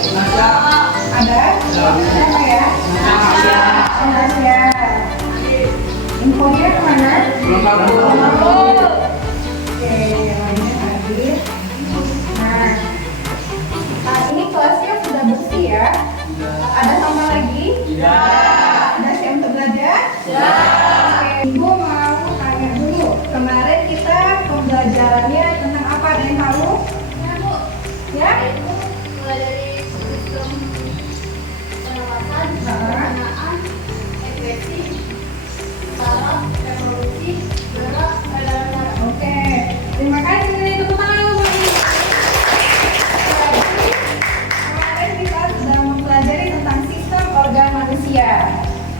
Ada? Siapa ya? Nasya. Infonya kemana? Oke, yang lainnya hadir. Nah, ini kelasnya sudah bersih ya? Ada sampah lagi? Ada siap untuk belajar? Oke, Ibu mau tanya dulu. Kemarin kita pembelajarannya tentang apa? Ada yang tahu? Ya? Mulai dari sistem pernapasan, pencernaan, ekspresi, saraf, reproduksi, gerak, peredaran darah. Oke, terima kasih. Tepuk tangan dulu buat Ibu. Kemarin kita sudah mempelajari tentang sistem organ manusia.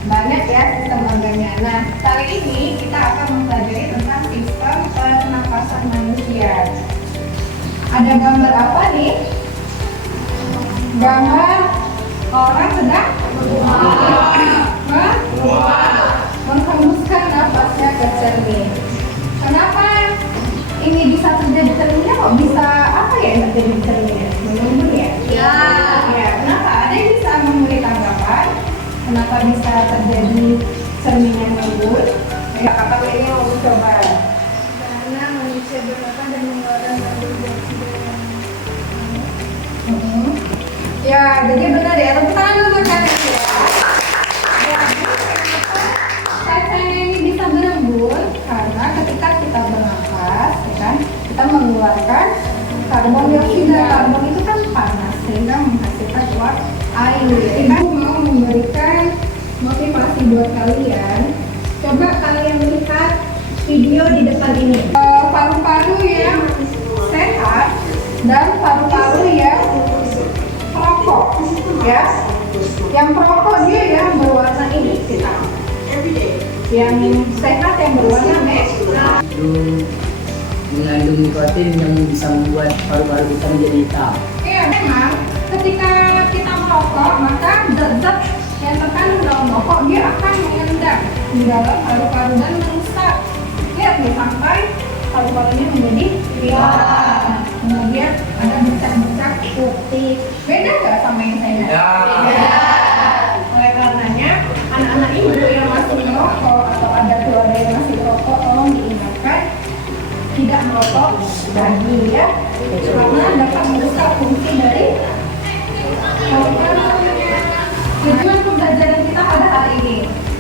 Banyak ya sistem organnya. Nah, kali ini kita akan mempelajari tentang sistem pernapasan manusia. Ada gambar apa nih? Gambar orang sedang menghembuskan nafasnya ke cermin. Kenapa ini bisa terjadi cerminnya? Kok bisa apa ya yang terjadi di cerminnya? Mengembun ya? Ya. Kenapa? Ada yang bisa memberi tanggapan? Kenapa bisa terjadi cerminnya mengembun? Ya, kakak ini mau coba. Karena manusia bernapas dan mengeluarkan karbon dioksida yang Ya, jadi benar ya. Tepuk tangan dulu buat kalian ya. Sayap-sayapnya ini bisa berembun karena ketika kita bernafas, ya kan, kita mengeluarkan karbon dioksida. Karbon itu kan panas sehingga menghasilkan uap air. Ibu mau memberikan motivasi buat kalian. Coba kalian melihat video di depan ini. Paru-paru yang sehat dan paru-paru yang perokok, ya. Yang perokok dia yang berwarna ini hitam. Yang sehat yang berwarna merah. Mengandung nikotin yang bisa membuat paru-paru kita menjadi hitam. Iya, memang ketika kita merokok maka zat-zat yang terkandung dalam rokok dia akan mengendap di dalam paru-paru dan merusak. Lihat nih sampai paru-parunya menjadi hitam. Kemudian ada bercak-bercak putih. Beda nggak sama yang saya lihat? Beda. Oleh karenanya anak-anak ibu yang masih merokok atau ada keluarga yang masih merokok, tolong diingatkan tidak merokok lagi ya, karena dapat merusak fungsi dari paru-paru. Tujuan pembelajaran kita pada hari ini.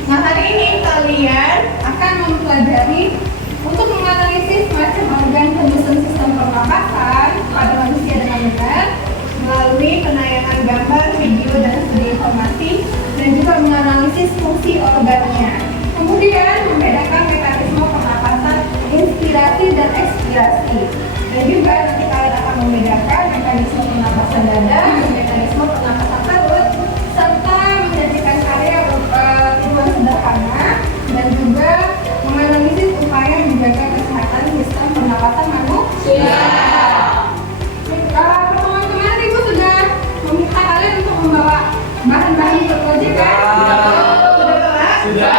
Nah, hari ini kalian akan mempelajari untuk menganalisis macam organ penyusun sistem pernapasan pada manusia dengan benar melalui penayangan gambar, video, dan studi informasi, dan juga menganalisis fungsi organnya. Kemudian membedakan mekanisme pernapasan inspirasi dan ekspirasi. Dan juga nanti kalian akan membedakan mekanisme pernapasan dada dan mekanisme pernapasan perut, serta menyajikan karya tiruan sederhana dan juga menganalisis upaya menjaga kesehatan sistem pernapasan manusia. Pertemuan kemarin Ibu sudah meminta kalian untuk membawa bahan-bahan untuk proyek kan? Sudah.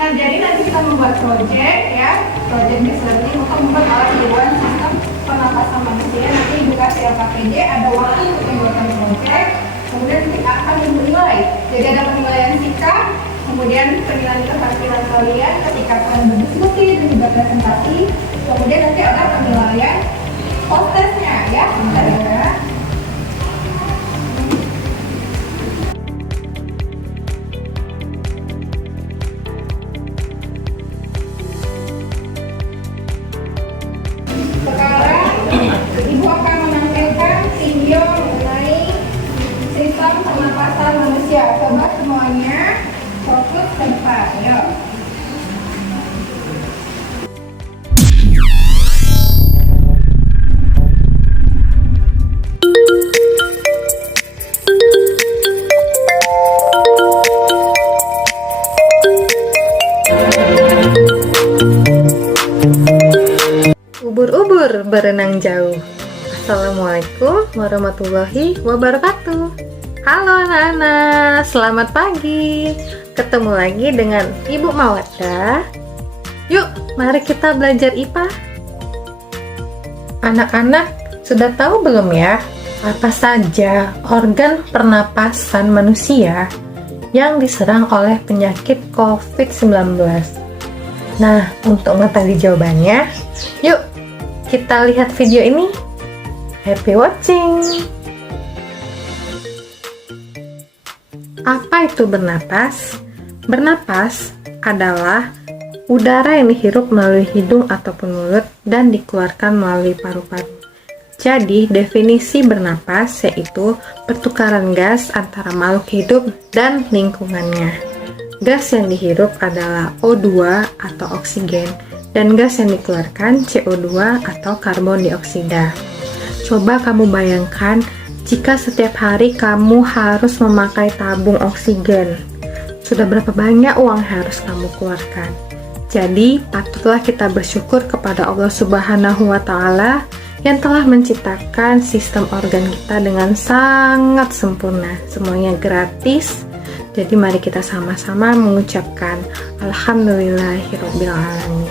Nah, jadi nanti kita membuat proyek ya, proyek based learning untuk membuat alat tiruan sistem pernapasan manusia. Nanti Ibu kasih LKPD, ada waktu untuk membuatkan proyek. Kemudian nanti akan Ibu nilai. Jadi ada penilaian sikap, kemudian penilaian keterampilan kalian ketika kalian berdiskusi dan juga presentasi. Kemudian nanti ada penilaian post testnya ya. Bentar ya. Sekarang Ibu akan menampilkan video mengenai sistem pernapasan manusia. Coba semuanya fokus ke depan. Yuk. Ubur-ubur berenang jauh. Assalamualaikum warahmatullahi wabarakatuh. Halo anak-anak, selamat pagi. Ketemu lagi dengan Ibu Mawaddah. Yuk, mari kita belajar IPA. Anak-anak, sudah tahu belum ya Apa saja organ pernapasan manusia yang diserang oleh penyakit COVID-19? Nah, untuk mengetahui jawabannya, yuk kita lihat video ini. Happy watching! Apa itu bernapas? Bernapas adalah udara yang dihirup melalui hidung ataupun mulut dan dikeluarkan melalui paru-paru. Jadi, definisi bernapas yaitu pertukaran gas antara makhluk hidup dan lingkungannya. Gas yang dihirup adalah O2 atau oksigen, dan gas yang dikeluarkan CO2 atau karbon dioksida. Coba kamu bayangkan jika setiap hari kamu harus memakai tabung oksigen. Sudah berapa banyak uang yang harus kamu keluarkan? Jadi, patutlah kita bersyukur kepada Allah Subhanahu wa Ta'ala yang telah menciptakan sistem organ kita dengan sangat sempurna. Semuanya gratis. Jadi mari kita sama-sama mengucapkan Alhamdulillahirabbil alamin.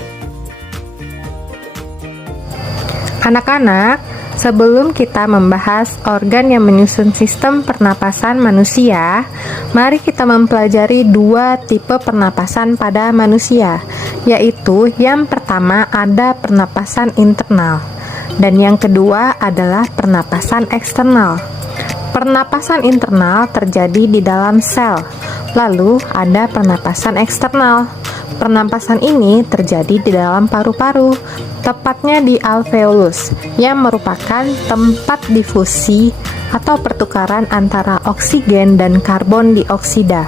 Anak-anak, sebelum kita membahas organ yang menyusun sistem pernapasan manusia, mari kita mempelajari dua tipe pernapasan pada manusia, yaitu yang pertama ada pernapasan internal, dan yang kedua adalah pernapasan eksternal. Pernapasan internal terjadi di dalam sel, lalu ada pernapasan eksternal. Pernapasan ini terjadi di dalam paru-paru, tepatnya di alveolus, yang merupakan tempat difusi atau pertukaran antara oksigen dan karbon dioksida.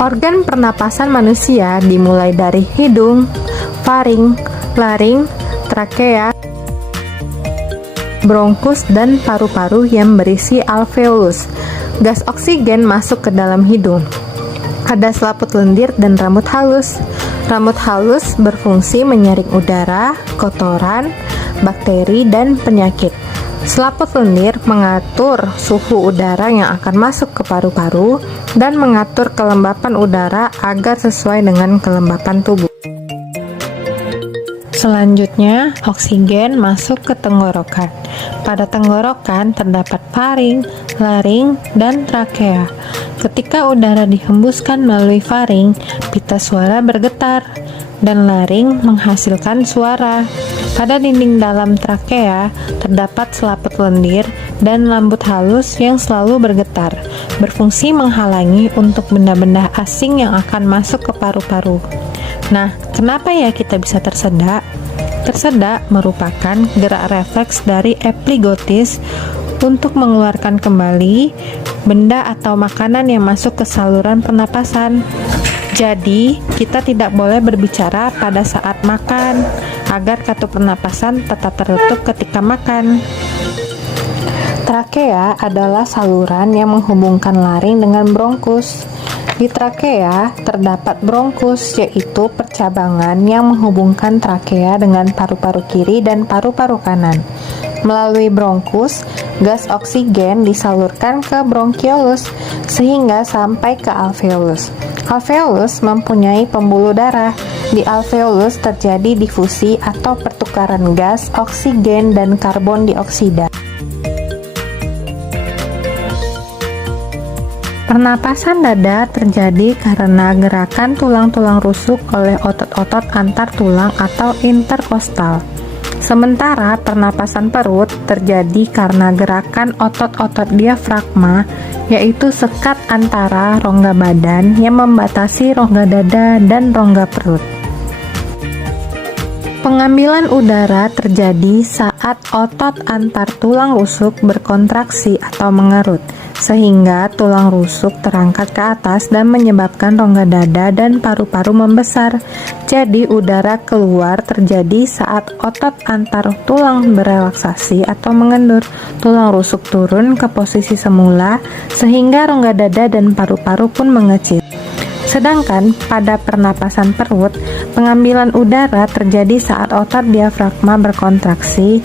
Organ pernapasan manusia dimulai dari hidung, faring, laring, trakea, bronkus, dan paru-paru yang berisi alveolus. Gas oksigen masuk ke dalam hidung. Ada selaput lendir dan rambut halus. Rambut halus berfungsi menyaring udara, kotoran, bakteri, dan penyakit. Selaput lendir mengatur suhu udara yang akan masuk ke paru-paru dan mengatur kelembapan udara agar sesuai dengan kelembapan tubuh. Selanjutnya, oksigen masuk ke tenggorokan. Pada tenggorokan terdapat faring, laring, dan trakea. Ketika udara dihembuskan melalui faring, pita suara bergetar, dan laring menghasilkan suara. Pada dinding dalam trakea terdapat selaput lendir dan rambut halus yang selalu bergetar, berfungsi menghalangi untuk benda-benda asing yang akan masuk ke paru-paru. Nah, kenapa ya kita bisa tersedak? Tersedak merupakan gerak refleks dari epiglottis untuk mengeluarkan kembali benda atau makanan yang masuk ke saluran pernapasan. Jadi, kita tidak boleh berbicara pada saat makan, agar katup pernapasan tetap tertutup ketika makan. Trakea adalah saluran yang menghubungkan laring dengan bronkus. Di trakea terdapat bronkus, yaitu percabangan yang menghubungkan trakea dengan paru-paru kiri dan paru-paru kanan. Melalui bronkus, gas oksigen disalurkan ke bronkiolus sehingga sampai ke alveolus. Alveolus mempunyai pembuluh darah. Di alveolus terjadi difusi atau pertukaran gas oksigen dan karbon dioksida. Pernapasan dada terjadi karena gerakan tulang-tulang rusuk oleh otot-otot antar tulang atau interkostal. Sementara pernapasan perut terjadi karena gerakan otot-otot diafragma, yaitu sekat antara rongga badan yang membatasi rongga dada dan rongga perut. Pengambilan udara terjadi saat otot antar tulang rusuk berkontraksi atau mengerut, sehingga tulang rusuk terangkat ke atas dan menyebabkan rongga dada dan paru-paru membesar. Jadi udara keluar terjadi saat otot antar tulang berelaksasi atau mengendur. Tulang rusuk turun ke posisi semula, sehingga rongga dada dan paru-paru pun mengecil. Sedangkan pada pernapasan perut, pengambilan udara terjadi saat otot diafragma berkontraksi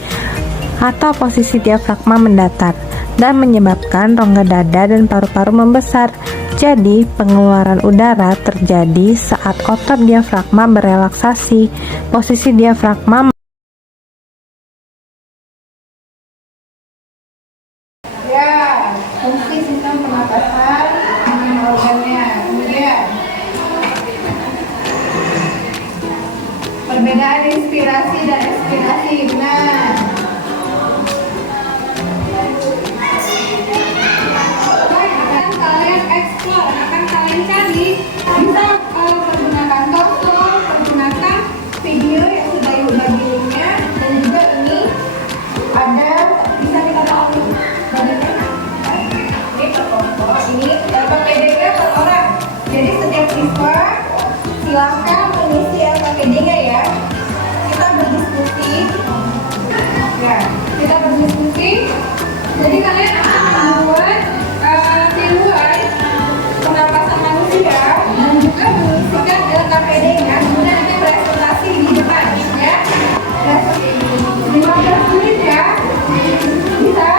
atau posisi diafragma mendatar dan menyebabkan rongga dada dan paru-paru membesar. Jadi, pengeluaran udara terjadi saat otot diafragma berelaksasi. Posisi diafragma fungsi sistem pernapasan dengan organnya. Kemudian perbedaan inspirasi dan ekspirasi. Nah, akan kalian explore, akan kalian cari. Bisa pergunakan torso, pergunakan video yang sudah bagi linknya, dan juga ini ada bisa kita download dari mana? Ini per kelompok, ini dapat PDG per orang. Jadi setiap siswa silakan mengisi LKPD-nya ya. Kita berdiskusi. Ya, kita berdiskusi. Jadi kalian akan membuat tiruan pernapasan manusia dan juga mengisikan LKPD-nya. Kemudian nanti presentasi di depan ya. 15 menit ya. Bisa?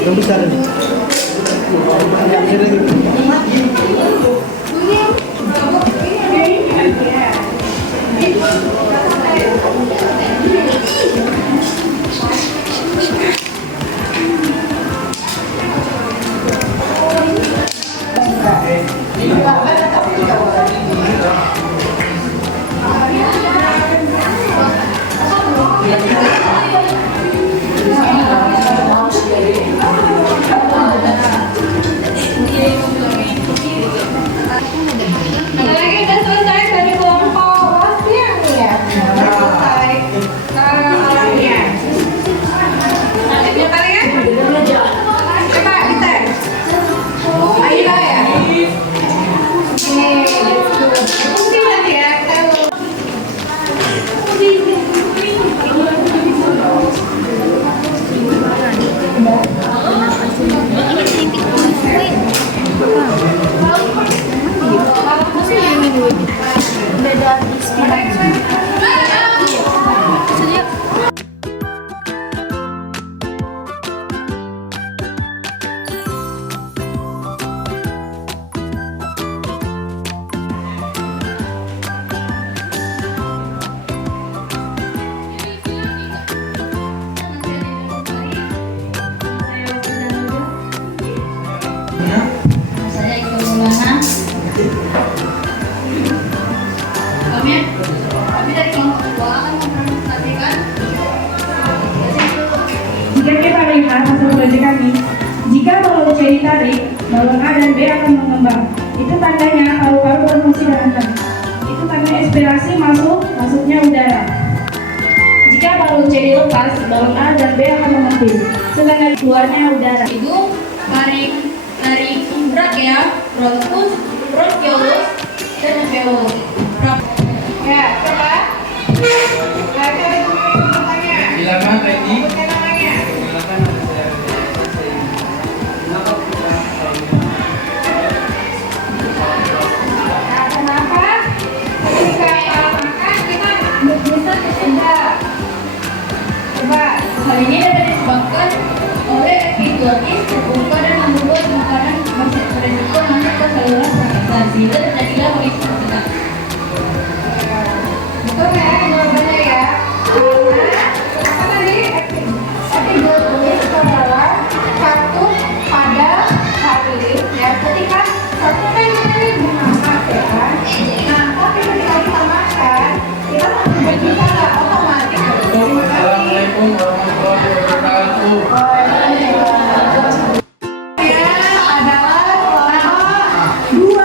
Yang besar ini. Ada lagi udah selesai dari kelompok latihan nih ya. Udah selesai alamnya. Nanti kalian coba dites. Ayo ya. Oke, let's go. Fungsi nanti ya. Saya Ika Maulana. Kami dari kelompok 2 akan mempresentasikan. Jika kita lihat hasil proyek kami, jika balon C ditarik, balon A dan B akan mengembang. Itu tandanya paru-paru berfungsi dengan baik. Itu tanda ekspirasi masuknya udara. Jika balon C dilepas, balon A dan B akan menghenti. Itu tanda keluarnya udara. Hidung, tarik berat ya, bronkus, bronkiolus, dan alveolus. Ya, coba. Lagi ada bertanya. Silakan Reni. Sebutkan namanya. Silakan ada saya. Nah, kenapa ketika makan kita bisa tersedak? Coba. Hal ini dapat disebabkan oleh epiglottis terbuka dan membuat makanan berisiko masuk ke saluran pernapasan sehingga terjadilah hipoksia. Betul ya jawabannya ya. Karena apa tadi? Epiglottis itu adalah satu pada hari ya. Ketika satu kan ini bernafas ya kan. Nah, tapi ketika kita makan, kita masih berbicara nggak otomatis dari makan. Assalamualaikum warahmatullahi wabarakatuh. Ya adalah kelompok 2.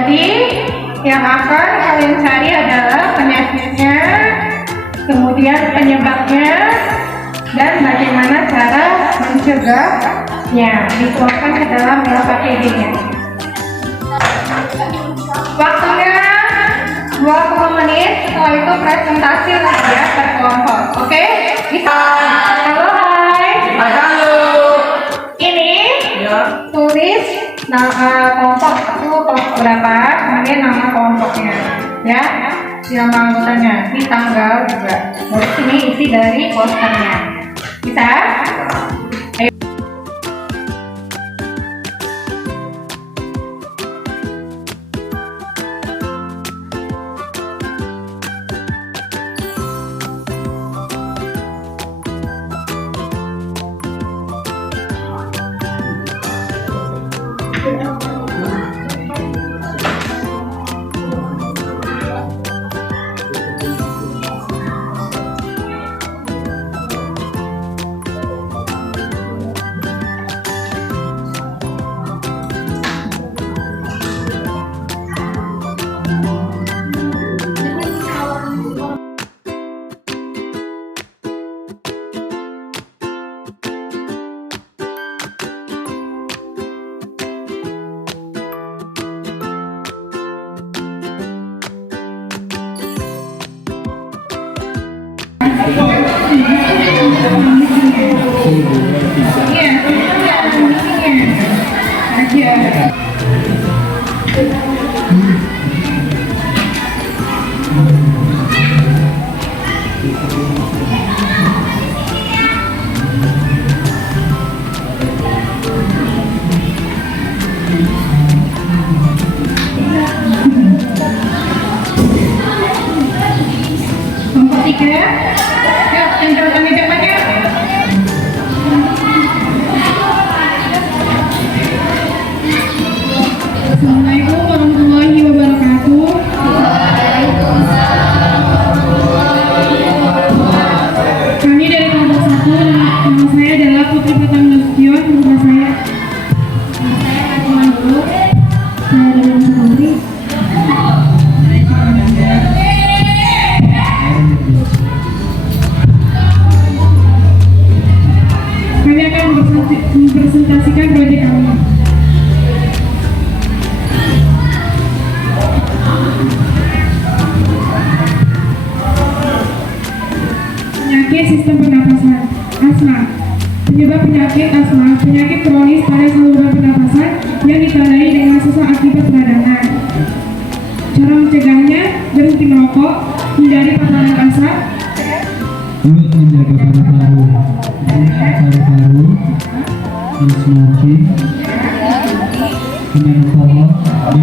Jadi yang akan kalian cari adalah penyakitnya, kemudian penyebabnya, dan bagaimana cara mencegahnya. Dituangkan ke dalam LKPD-nya. Waktunya 20 menit, setelah itu presentasi lagi ya per kelompok. Oke? Bisa. Halo, hai. Halo. Ini tulis kelompok satu, kelompok berapa, kemudian nama kelompoknya, ya, nama anggotanya, ini tanggal juga. Terus ini isi dari posternya. Bisa? Ayo. Kelompok 3, yuk tempelkan di depannya. Assalamualaikum warahmatullahi wabarakatuh. Kami dari kelompok 1, nama saya adalah Putri Fatang Nasution, rumah saya. Saya teman dulu. Saya dari Santri. Kami akan mempresentasikan proyek kami. Penyakit sistem pernapasan, asma. Penyebab penyakit asma, penyakit kronis pada saluran pernapasan yang ditandai dengan sesak akibat peradangan. Cara mencegahnya, berhenti merokok, hindari paparan asap, Menjaga paru-paru, smoking, minum pohon, dan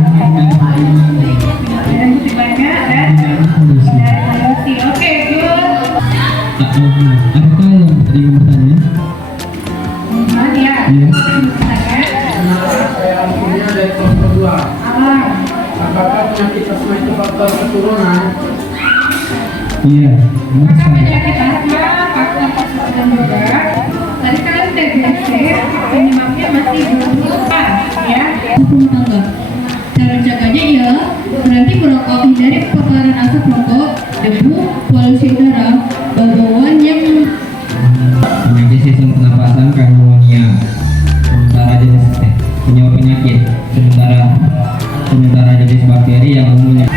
dan banyak dan polusi. polusi. Oke, good. Apakah yang tadi bertanya? Ya. Iya. Saya punya dari kelompok 2. Alam. Apakah penyakit asma itu faktor keturunan? Iya. Maka penyakit asma, faktor keturunan juga. Tadi kalian sudah belajar, penyebabnya masih belum jelas, ya. Rumah tangga. Cara jaganya ya berhenti merokok, hindari paparan asap rokok, debu, polusi udara, bau-bauan yang Penyakit sistem pernapasan pneumonia. Sementara jenis penyakit sementara jenis bakteri yang umumnya